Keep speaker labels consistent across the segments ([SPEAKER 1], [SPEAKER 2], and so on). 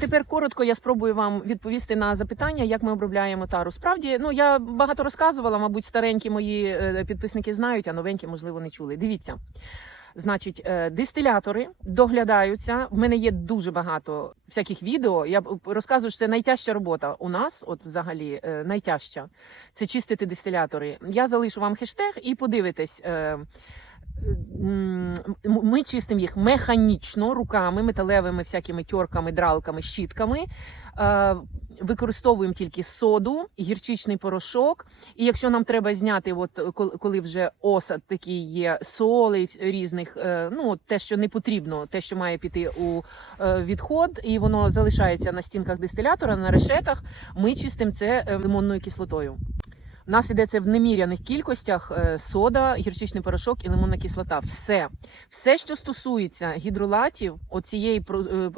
[SPEAKER 1] Тепер коротко я спробую вам відповісти на запитання, як ми обробляємо тару. Справді, ну я багато розказувала, мабуть, старенькі мої е, підписники знають, а новенькі, можливо, не чули. Дивіться. Значить, е, дистилятори доглядаються. В мене є дуже багато всяких відео. Я б- розказую, що це найтяжча робота у нас, от взагалі е, найтяжча. Це чистити дистилятори. Я залишу вам хештег і подивитесь. Ми чистимо їх механічно, руками, металевими всякими тьорками, дралками, щітками. Е, Використовуємо тільки соду, гірчичний порошок. І якщо нам треба зняти, от коли вже осад такий є, соли різних, е, ну те, що не потрібно, те, що має піти у е, відход, і воно залишається на стінках дистилятора, на решетах, ми чистимо це лимонною кислотою. У нас це в неміряних кількостях е, сода, гірчичний порошок і лимонна кислота. Все, все, що стосується гідролатів, оцієї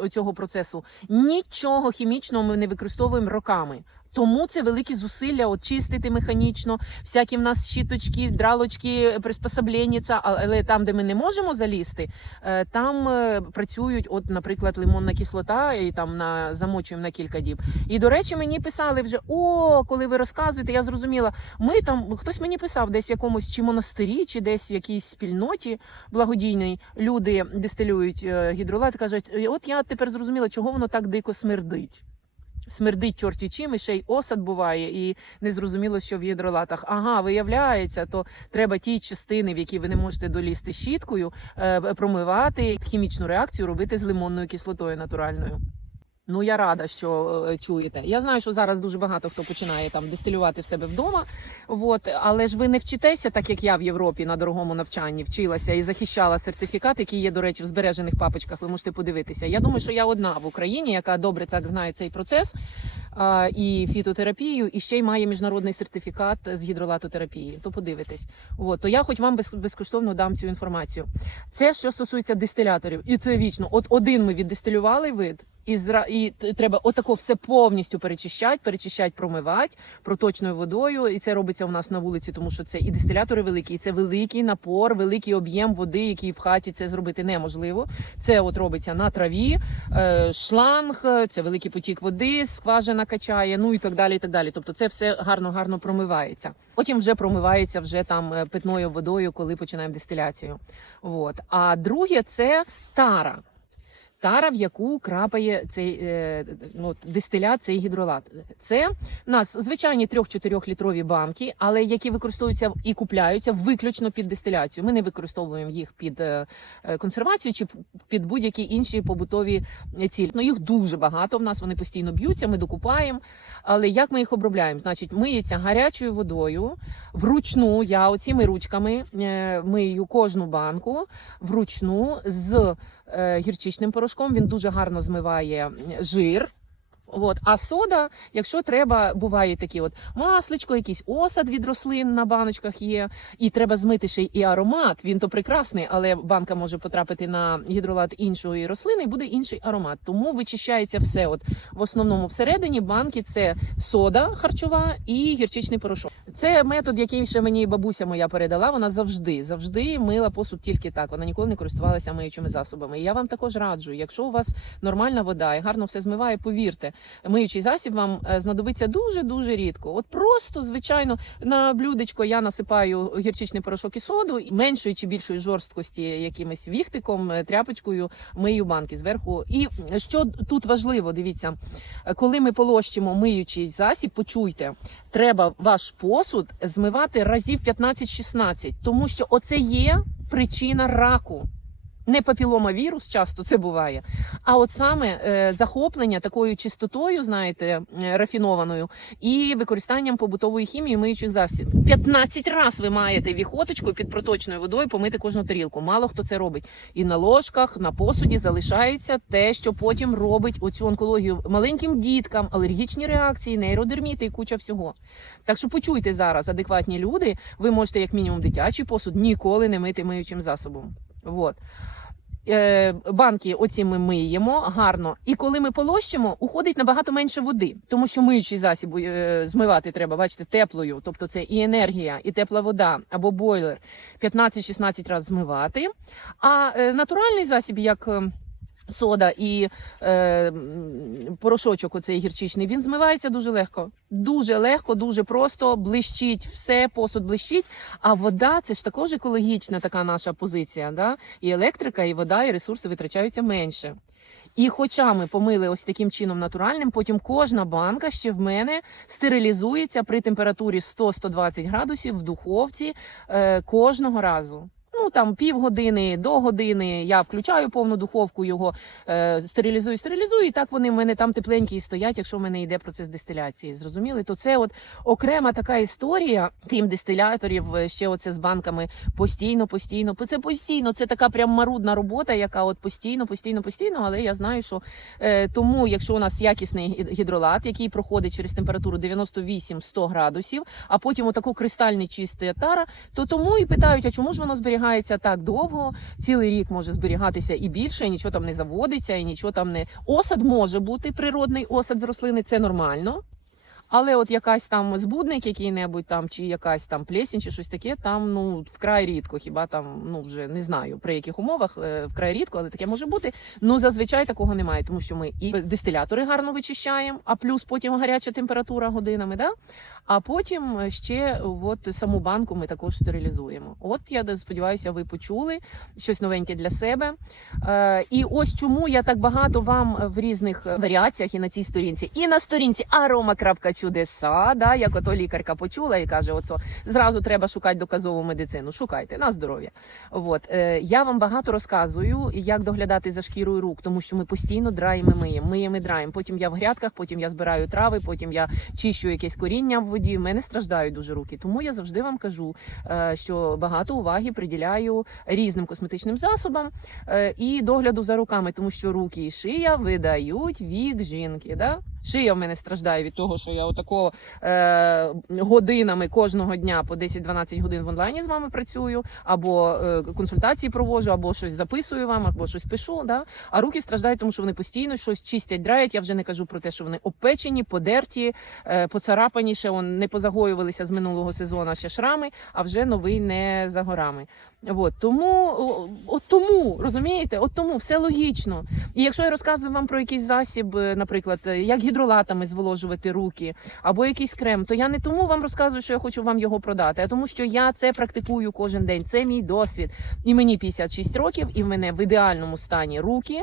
[SPEAKER 1] е, цього процесу, нічого хімічного ми не використовуємо роками. Тому це великі зусилля от чистити механічно, всякі в нас щіточки, дралочки, приспособлення, але там, де ми не можемо залізти, е, там е, працюють, от, наприклад, лимонна кислота, і там на замочуємо на кілька діб. І до речі, мені писали вже: о, коли ви розказуєте, я зрозуміла. Ми там хтось мені писав десь в якомусь чи монастирі, чи десь в якійсь спільноті благодійній люди дистилюють е, гідролат. Кажуть, «Е, от я тепер зрозуміла, чого воно так дико смердить. Смердить чорті чим, і ще й осад буває, і не зрозуміло, що в гідролатах. Ага, виявляється, то треба ті частини, в які ви не можете долізти щіткою, е, промивати хімічну реакцію робити з лимонною кислотою натуральною. Ну я рада, що е, чуєте. Я знаю, що зараз дуже багато хто починає там дистилювати в себе вдома. От, але ж ви не вчитеся, так як я в Європі на дорогому навчанні вчилася і захищала сертифікат, який є, до речі, в збережених папочках. Ви можете подивитися. Я думаю, що я одна в Україні, яка добре так знає цей процес а, і фітотерапію, і ще й має міжнародний сертифікат з гідролатотерапії. То подивитесь. От, то я хоч вам без, безкоштовно дам цю інформацію. Це що стосується дистиляторів, і це вічно. От один ми віддистилювали вид. І зра і треба отако все повністю перечищати, перечищати, промивати проточною водою. І це робиться у нас на вулиці, тому що це і дистилятори великі, і це великий напор, великий об'єм води, який в хаті це зробити неможливо. Це от робиться на траві, е, шланг, це великий потік води, скважина качає, ну і так далі. І так далі. Тобто це все гарно гарно промивається. Потім вже промивається вже там е, питною водою, коли починаємо дистиляцію. От. А друге це тара. Тара, в яку крапає цей е, ну, дистилят, цей гідролат. Це у нас звичайні 3-4 літрові банки, але які використовуються і купляються виключно під дистиляцію. Ми не використовуємо їх під е, е, консервацію чи під будь-які інші побутові цілі. Ну їх дуже багато. В нас вони постійно б'ються. Ми докупаємо. Але як ми їх обробляємо? Значить, миється гарячою водою вручну. Я оціми ручками мию кожну банку вручну з гірчичним порошком. Він дуже гарно змиває жир. От. А сода, якщо треба, буває такі от масличко, якийсь осад від рослин на баночках є, і треба змити ще і аромат. Він то прекрасний, але банка може потрапити на гідролат іншої рослини, і буде інший аромат. Тому вичищається все. От в основному всередині банки це сода харчова і гірчичний порошок. Це метод, який ще мені бабуся моя передала. Вона завжди, завжди мила посуд тільки так. Вона ніколи не користувалася миючими засобами. І я вам також раджу, якщо у вас нормальна вода і гарно все змиває, повірте, миючий засіб вам е, знадобиться дуже дуже рідко. От просто звичайно на блюдечко я насипаю гірчичний порошок і соду, і меншої чи більшої жорсткості якимось віхтиком, е, тряпочкою мию банки зверху. І що тут важливо, дивіться, е, коли ми полощимо миючий засіб, почуйте, треба ваш посуд змивати разів 15-16, тому що оце є причина раку. Не папіломавірус, часто це буває, а от саме е, захоплення такою чистотою, знаєте, рафінованою, і використанням побутової хімії миючих засіб. 15 раз ви маєте віхоточку під проточною водою помити кожну тарілку. Мало хто це робить. І на ложках, на посуді залишається те, що потім робить оцю онкологію маленьким діткам, алергічні реакції, нейродерміти і куча всього. Так що почуйте зараз, адекватні люди, ви можете, як мінімум, дитячий посуд ніколи не мити миючим засобом. Вот. Е, банки оці ми миємо гарно, і коли ми полощимо, уходить набагато менше води, тому що миючий засіб е, змивати треба, бачите, теплою, тобто це і енергія, і тепла вода або бойлер 15-16 разів змивати. А е, натуральний засіб, як е, Сода і е, порошочок, оцей гірчичний, він змивається дуже легко. Дуже легко, дуже просто, блищить все, посуд блищить. А вода це ж також екологічна така наша позиція. Да? І електрика, і вода, і ресурси витрачаються менше. І хоча ми помили ось таким чином натуральним, потім кожна банка ще в мене стерилізується при температурі 100-120 градусів в духовці е, кожного разу. Ну там півгодини до години я включаю повну духовку, його е, стерилізую, стерилізую, і так вони в мене там тепленькі і стоять, якщо в мене йде процес дистиляції. Зрозуміли? То це от окрема така історія, крім дистиляторів, е, ще оце з банками постійно, постійно. Це постійно, це така прям марудна робота, яка от постійно, постійно, постійно. Але я знаю, що е, тому, якщо у нас якісний гідролат, який проходить через температуру 98-100 градусів, а потім отако кристальний чистий тара, то тому і питають, а чому ж воно зберігається так довго? Цілий рік може зберігатися і більше, і нічого там не заводиться, і нічого там не осад може бути природний осад з рослини, це нормально. Але от якась там збудник, який-небудь там, чи якась там плесінь, чи щось таке, там ну вкрай рідко. Хіба там ну вже не знаю при яких умовах е, вкрай рідко, але таке може бути. Ну зазвичай такого немає, тому що ми і дистилятори гарно вичищаємо, а плюс потім гаряча температура годинами. Да? А потім ще от саму банку ми також стерилізуємо. От я сподіваюся, ви почули щось новеньке для себе. Е, і ось чому я так багато вам в різних варіаціях і на цій сторінці, і на сторінці aroma.чудеса, да, як ото лікарка почула і каже: оцо зразу треба шукати доказову медицину. Шукайте на здоров'я. От е, я вам багато розказую, як доглядати за шкірою рук, тому що ми постійно драємо, миємо, миємо і драємо. Потім я в грядках, потім я збираю трави, потім я чищу якесь коріння в воді. Мене страждають дуже руки. Тому я завжди вам кажу, е, що багато уваги приділяю різним косметичним засобам е, і догляду за руками, тому що руки і шия видають вік жінки. Да? Шия в мене страждає від того, що я отако е, годинами кожного дня по 10-12 годин в онлайні з вами працюю, або е, консультації проводжу, або щось записую вам, або щось пишу. Да? А руки страждають, тому що вони постійно щось чистять, драють. Я вже не кажу про те, що вони опечені, подерті, е, поцарапані, ще не позагоювалися з минулого сезону ще шрами, а вже новий не за горами. От тому, от тому розумієте, от тому все логічно. І якщо я розказую вам про якийсь засіб, е, наприклад, е, як гідролатами зволожувати руки, або якийсь крем, то я не тому вам розказую, що я хочу вам його продати, а тому, що я це практикую кожен день. Це мій досвід. І мені 56 років, і в мене в ідеальному стані руки.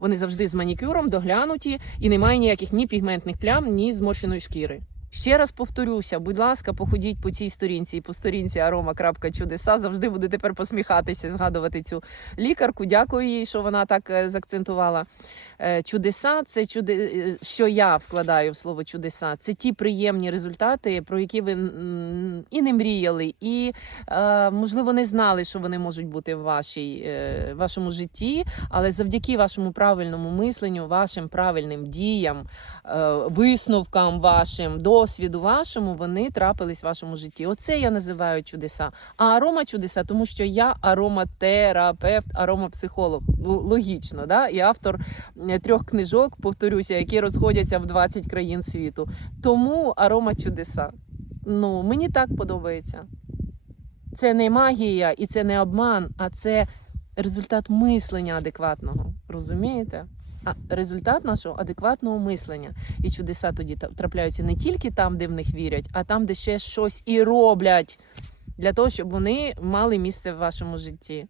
[SPEAKER 1] Вони завжди з манікюром доглянуті, і немає ніяких ні пігментних плям, ні зморщеної шкіри. Ще раз повторюся, будь ласка, походіть по цій сторінці і по сторінці aroma.чудеса. Завжди буду тепер посміхатися, згадувати цю лікарку. Дякую їй, що вона так е, заакцентувала. Е, Чудеса це чуде, е, що я вкладаю в слово чудеса. Це ті приємні результати, про які ви і не мріяли, і можливо не знали, що вони можуть бути в вашій, вашому житті. Але завдяки вашому правильному мисленню, вашим правильним діям, висновкам вашим, досвіду вашому, вони трапились в вашому житті. Оце я називаю чудеса. А арома чудеса, тому що я ароматерапевт, аромапсихолог. Логічно, да? і автор е, трьох книжок, повторюся, які розходяться в 20 країн світу. Тому арома чудеса. Ну, мені так подобається. Це не магія і це не обман, а це результат мислення адекватного. Розумієте? Результат нашого адекватного мислення. І чудеса тоді трапляються не тільки там, де в них вірять, а там, де ще щось і роблять для того, щоб вони мали місце в вашому житті.